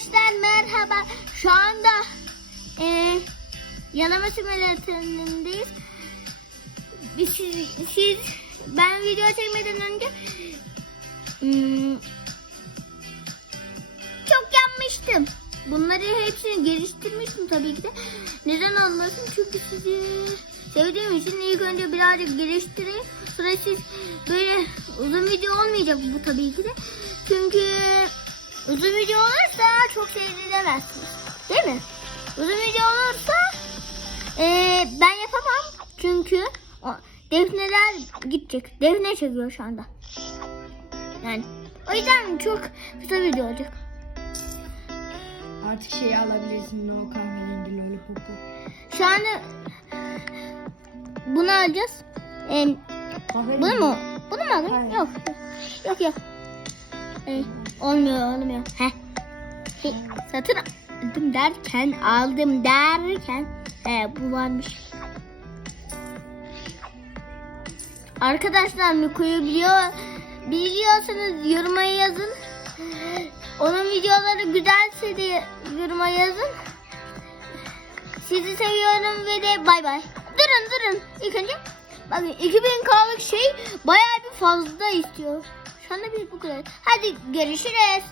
Arkadaşlar merhaba. Şu anda e, yalama simülatöründeyiz. Siz, siz, ben video çekmeden önce hmm, çok yanmıştım. Bunları hepsini geliştirmiştim tabii ki de. Neden olmasın? Çünkü sizi sevdiğim için ilk önce birazcık geliştireyim. Sonra siz böyle uzun video olmayacak bu tabii ki de. Çünkü uzun video olursa çok seyredemezsiniz. Değil mi? Uzun video olursa eee, ben yapamam. Çünkü o, defneler gidecek. Defne çekiyor şu anda. Yani o yüzden çok kısa video olacak. Artık şeyi alabilirsin o kahverengi lollipopu. Şu anda bunu alacağız. Ee, bunu mu? Bunu mu alayım? Hayır. Yok. Yok yok. Ee, olmuyor olmuyor. Heh. He, satın aldım derken aldım derken he, bu varmış. Arkadaşlar Miko'yu biliyor biliyorsanız yoruma yazın. Onun videoları güzelse de yoruma yazın. Sizi seviyorum ve de bay bay. Durun durun. İlk önce bakın 2000K'lık şey bayağı bir fazla istiyor. Şu anda biz bu kadar. Hadi görüşürüz.